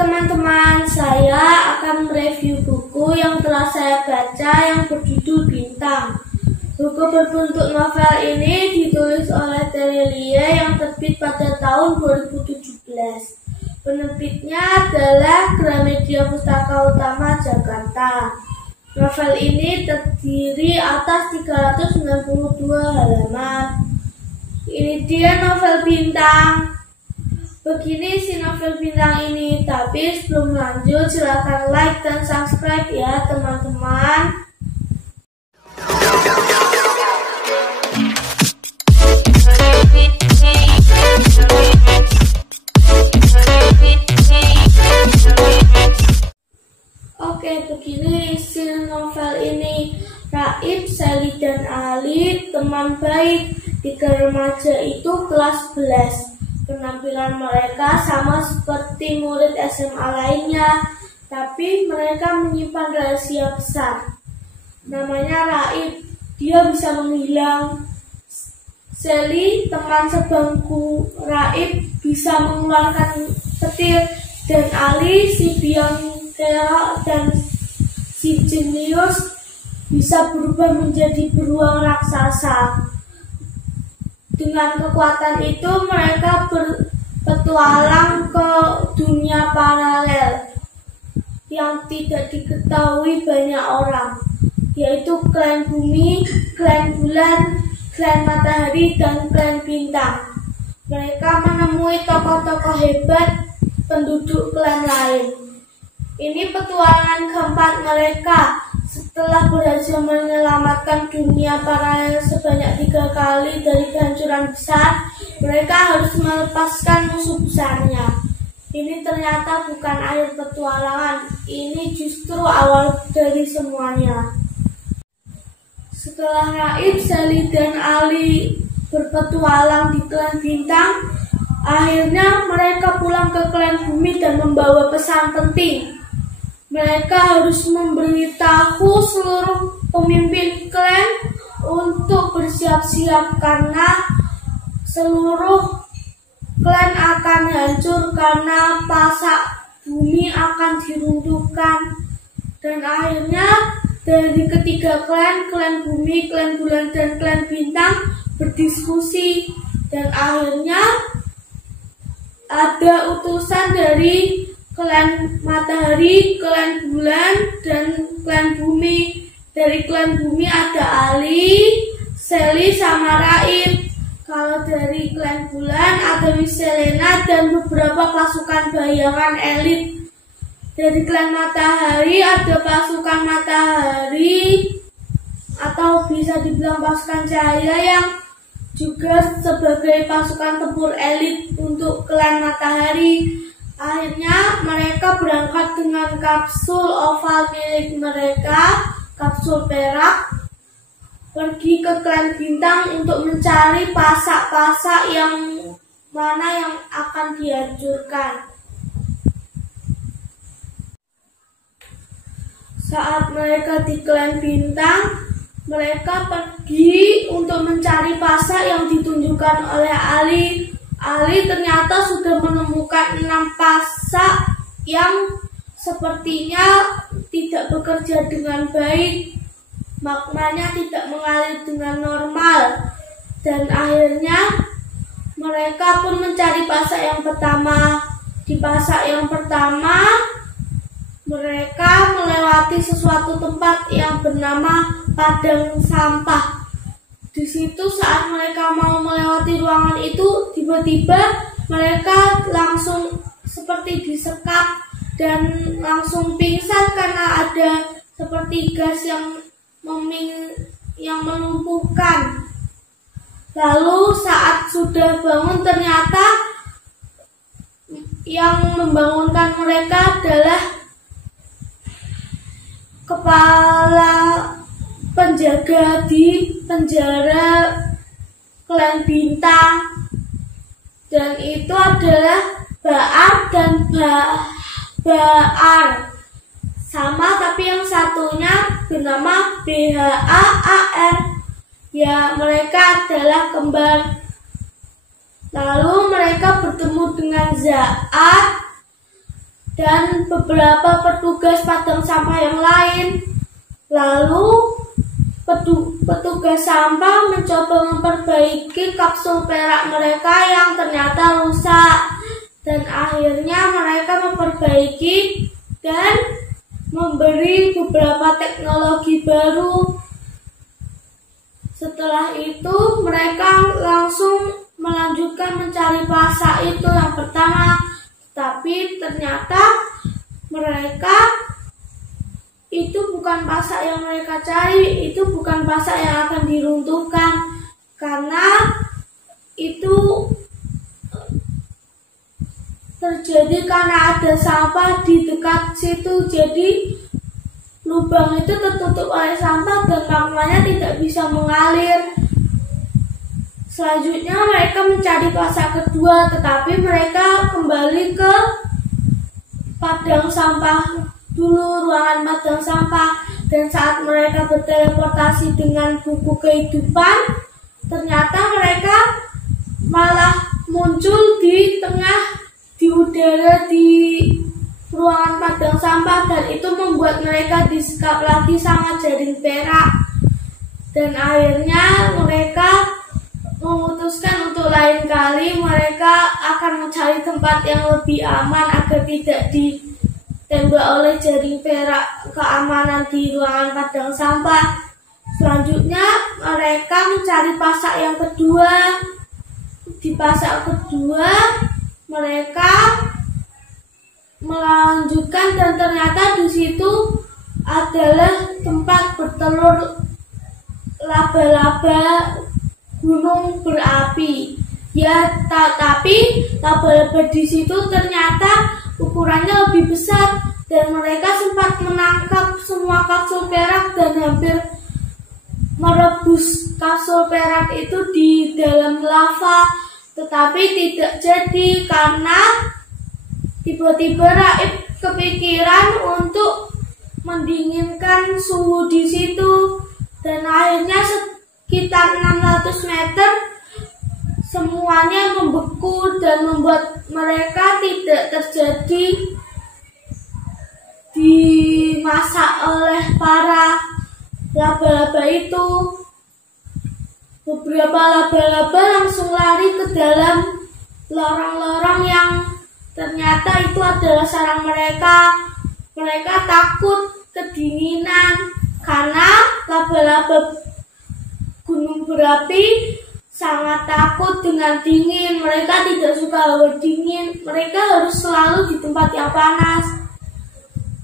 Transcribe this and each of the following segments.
teman-teman, saya akan mereview buku yang telah saya baca yang berjudul Bintang. Buku berbentuk novel ini ditulis oleh Terelie yang terbit pada tahun 2017. Penerbitnya adalah Gramedia Pustaka Utama Jakarta. Novel ini terdiri atas 392 halaman. Ini dia novel Bintang. Begini si novel Bintang ini, tapi sebelum lanjut silahkan like dan subscribe ya teman-teman. Oke, begini isi novel ini. Raib, Sally, dan Ali teman baik. 3 remaja itu kelas 11. Penampilan mereka sama seperti murid SMA lainnya, tapi mereka menyimpan rahasia besar. Namanya Raib, dia bisa menghilang. Sally, teman sebangku Raib, bisa mengeluarkan petir. Dan Ali, si biang kerok dan si jenius, bisa berubah menjadi beruang raksasa. Dengan kekuatan itu mereka berpetualang ke dunia paralel yang tidak diketahui banyak orang, yaitu klan bumi, klan bulan, klan matahari, dan klan bintang. Mereka menemui tokoh-tokoh hebat penduduk klan lain. Ini petualangan keempat mereka. Setelah berhasil menyelamatkan dunia paralel sebanyak 3 kali dari kehancuran besar, mereka harus melepaskan musuh besarnya. Ini ternyata bukan akhir petualangan, ini justru awal dari semuanya. Setelah Raib, Sally, dan Ali berpetualang di klan Bintang, akhirnya mereka pulang ke klan Bumi dan membawa pesan penting. Mereka harus memberitahu seluruh pemimpin klan untuk bersiap-siap karena seluruh klan akan hancur karena pasak bumi akan diruntuhkan. Dan akhirnya dari ketiga klan bumi, klan bulan, dan klan bintang berdiskusi. Dan akhirnya ada utusan dari klan matahari, klan bulan, dan klan bumi. Dari klan bumi ada Ali, Sally, sama Raib. Kalau dari klan bulan ada Miselena dan beberapa pasukan bayangan elit. Dari klan matahari ada pasukan matahari atau bisa dibilang pasukan cahaya yang juga sebagai pasukan tempur elit untuk klan matahari. Akhirnya mereka berangkat dengan kapsul oval milik mereka, kapsul perak, pergi ke klan bintang untuk mencari pasak-pasak yang mana yang akan dihancurkan. Saat mereka di klan bintang, mereka pergi untuk mencari pasak yang ditunjukkan oleh Ali. Ali ternyata sudah menemukan 6 pasak yang sepertinya tidak bekerja dengan baik. Maknanya tidak mengalir dengan normal. Dan akhirnya mereka pun mencari pasak yang pertama. Di pasak yang pertama, mereka melewati sesuatu tempat yang bernama padang sampah. Di situ saat mereka mau melewati ruangan itu, tiba-tiba mereka langsung seperti disekap dan langsung pingsan karena ada seperti gas yang melumpuhkan. Lalu saat sudah bangun ternyata yang membangunkan mereka adalah kepala penjaga di penjara klan bintang, dan itu adalah Baar dan Baar sama, tapi yang satunya bernama BHAAR. Ya, mereka adalah kembar. Lalu mereka bertemu dengan Zaat dan beberapa petugas padang sampah yang lain. Lalu petugas sampah mencoba memperbaiki kapsul perak mereka yang ternyata rusak, dan akhirnya mereka memperbaiki dan memberi beberapa teknologi baru. Setelah itu mereka langsung melanjutkan mencari pasak itu yang pertama, tapi ternyata mereka itu bukan pasak yang mereka cari, itu bukan pasak yang akan diruntuhkan, karena itu terjadi karena ada sampah di dekat situ. Jadi lubang itu tertutup oleh sampah dan magmanya tidak bisa mengalir. Selanjutnya mereka mencari pasak kedua, tetapi mereka kembali ke padang sampah dulu, ruangan padang sampah. Dan saat mereka berteleportasi dengan buku kehidupan, ternyata mereka malah muncul di udara di ruangan padang sampah, dan itu membuat mereka disekap lagi sama jaring perak. Dan akhirnya mereka memutuskan untuk lain kali mereka akan mencari tempat yang lebih aman agar tidak ditembak oleh jaring perak keamanan di ruangan padang sampah. Selanjutnya mereka mencari pasak yang kedua. Di pasak kedua mereka melanjutkan, dan ternyata di situ adalah tempat bertelur laba-laba gunung berapi. Ya, tapi laba-laba di situ ternyata ukurannya lebih besar, dan mereka sempat menangkap semua kapsul perak dan hampir merebus kapsul perak itu di dalam lava. Tetapi tidak jadi karena tiba-tiba Raib kepikiran untuk mendinginkan suhu di situ, dan akhirnya sekitar 600 meter semuanya membeku dan membuat mereka tidak terjadi dimasak oleh para laba-laba itu. Beberapa laba-laba langsung lari ke dalam lorong-lorong yang ternyata itu adalah sarang mereka. Mereka takut kedinginan karena laba-laba gunung berapi sangat takut dengan dingin. Mereka tidak suka hawa dingin. Mereka harus selalu di tempat yang panas.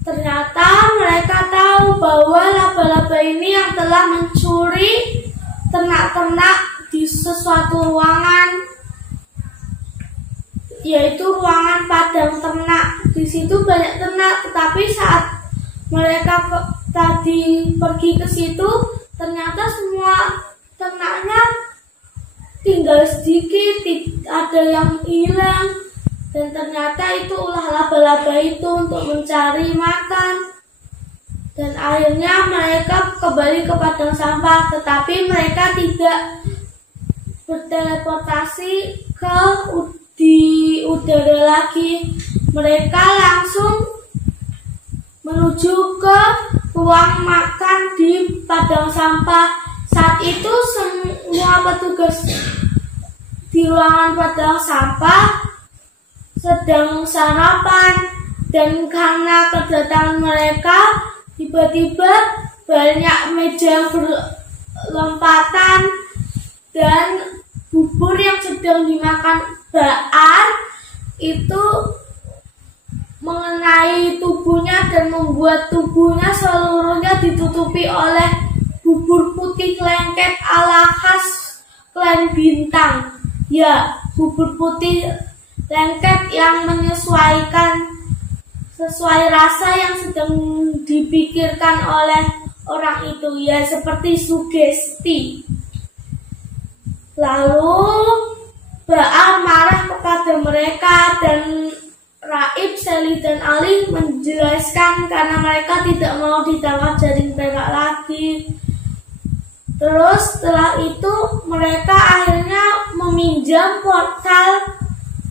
Ternyata mereka tahu bahwa laba-laba ini yang telah mencuri ternak-ternak di sesuatu ruangan, yaitu ruangan padang ternak. Di situ banyak ternak, tetapi saat mereka tadi pergi ke situ, ternyata semua ternaknya tinggal sedikit, ada yang hilang, dan ternyata itu ulah laba-laba itu untuk mencari makan. Dan akhirnya mereka kembali ke padang sampah, tetapi mereka tidak berteleportasi di udara lagi. Mereka langsung menuju ke ruang makan di padang sampah. Saat itu semua petugas di ruangan padang sampah sedang sarapan, dan karena kedatangan mereka, tiba-tiba banyak meja berlompatan dan bubur yang sedang dimakan Baar itu mengenai tubuhnya dan membuat tubuhnya seluruhnya ditutupi oleh bubur putih lengket ala khas klan bintang. Ya, bubur putih lengket yang menyesuaikan sesuai rasa yang sedang dipikirkan oleh orang itu, ya, seperti sugesti. Lalu Baal marah kepada mereka, dan Raib, Sally, dan Ali menjelaskan karena mereka tidak mau ditangkap jaring perak lagi. Terus setelah itu mereka akhirnya meminjam portal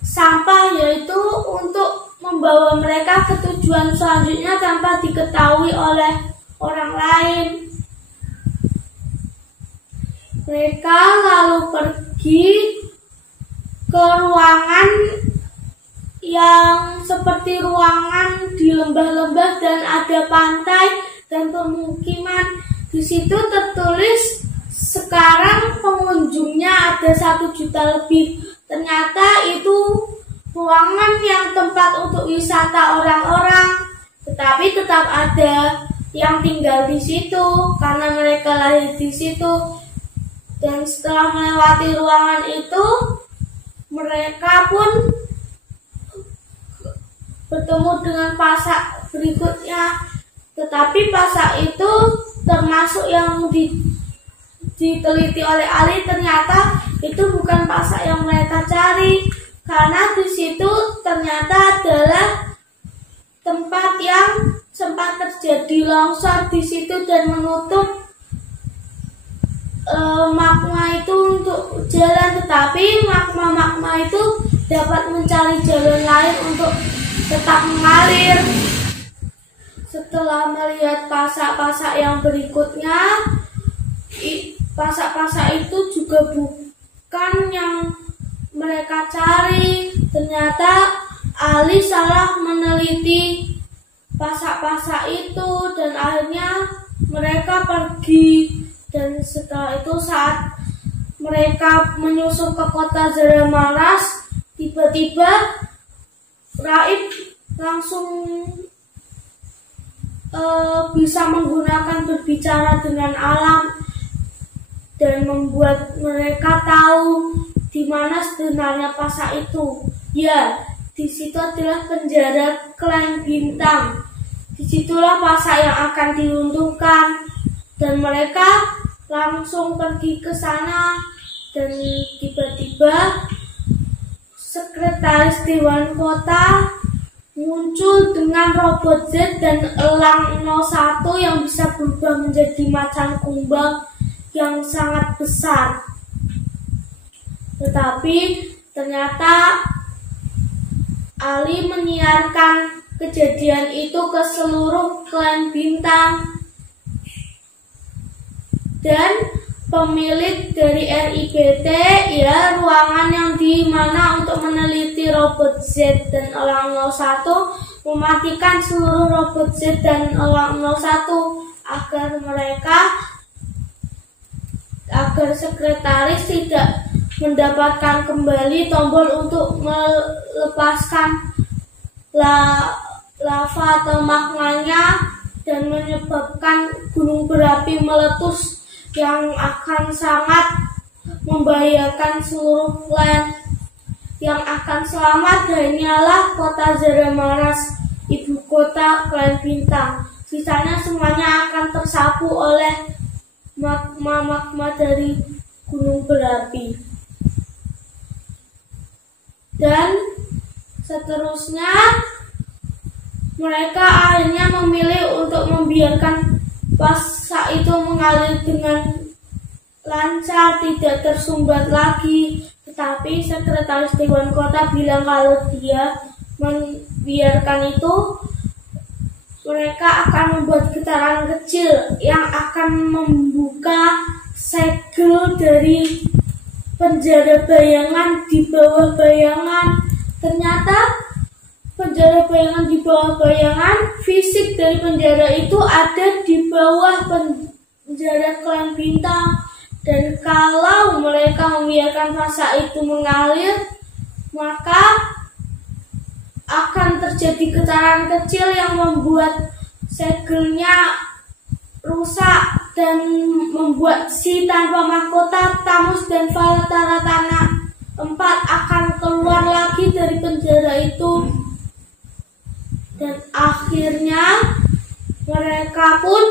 sampah, yaitu untuk membawa mereka ke tujuan selanjutnya tanpa diketahui oleh orang lain. Mereka lalu pergi ke ruangan yang seperti ruangan di lembah-lembah dan ada pantai dan pemukiman. Di situ tertulis sekarang pengunjungnya ada 1 juta lebih. Ternyata itu ruangan yang tempat untuk wisata orang-orang, tetapi tetap ada yang tinggal di situ karena mereka lahir di situ. Dan setelah melewati ruangan itu, mereka pun bertemu dengan pasak berikutnya. Tetapi pasak itu termasuk yang diteliti oleh Ali, ternyata itu bukan pasak yang mereka cari. Karena di situ ternyata adalah tempat yang sempat terjadi longsor di situ dan menutup magma itu untuk jalan, tetapi magma itu dapat mencari jalan lain untuk tetap mengalir. Setelah melihat pasak-pasak yang berikutnya, pasak-pasak itu juga bukan yang mereka cari. Ternyata Ali salah meneliti pasak-pasak itu dan akhirnya mereka pergi. Dan setelah itu saat mereka menyusup ke kota Zaramaras, tiba-tiba Raib langsung bisa menggunakan berbicara dengan alam dan membuat mereka tahu di mana sebenarnya pasak itu. Ya, di situ adalah penjara Klan Bintang. Disitulah pasak yang akan diruntuhkan dan mereka langsung pergi ke sana. Dan tiba-tiba sekretaris Dewan Kota muncul dengan robot Z dan elang 01 yang bisa berubah menjadi macan kumbang yang sangat besar. Tetapi ternyata Ali menyiarkan kejadian itu ke seluruh klan Bintang. Dan pemilik dari RIBT, ya, ruangan yang dimana untuk meneliti robot Z dan elang 01, mematikan seluruh robot Z dan elang 01 agar sekretaris tidak mendapatkan kembali tombol untuk melepaskan lava atau magmanya dan menyebabkan gunung berapi meletus yang akan sangat membahayakan seluruh klan. Yang akan selamat hanyalah kota Zaramaras, ibu kota klan Bintang. Sisanya semuanya akan tersapu oleh magma dari gunung berapi. Dan seterusnya mereka akhirnya memilih untuk membiarkan pasak itu mengalir dengan lancar, tidak tersumbat lagi. Tetapi sekretaris Dewan Kota bilang kalau dia membiarkan itu, mereka akan membuat getaran kecil yang akan membuka segel dari penjara bayangan di bawah bayangan. Ternyata penjara bayangan di bawah bayangan, fisik dari penjara itu ada di bawah penjara klan Bintang. Dan kalau mereka membiarkan pasak itu mengalir, maka akan terjadi getaran kecil yang membuat segelnya rusak dan membuat si tanpa mahkota, Tamus dan Valtaratana 4 akan keluar lagi dari penjara itu. Dan akhirnya mereka pun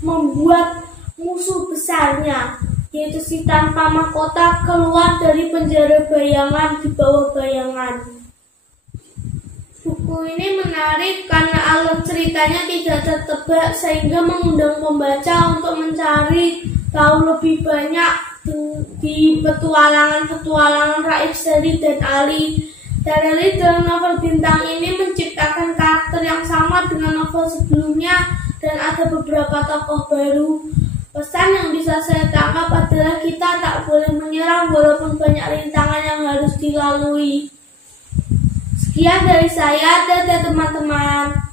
membuat musuh besarnya, yaitu si tanpa mahkota, keluar dari penjara bayangan di bawah bayangan. Buku ini menarik karena alur ceritanya tidak tertebak sehingga mengundang pembaca untuk mencari tahu lebih banyak di petualangan-petualangan Raib Seri dan Ali. Dareli dalam novel Bintang ini menciptakan karakter yang sama dengan novel sebelumnya dan ada beberapa tokoh baru. Pesan yang bisa saya tangkap adalah kita tak boleh menyerah walaupun banyak rintangan yang harus dilalui. Sekian dari saya, dadah teman-teman.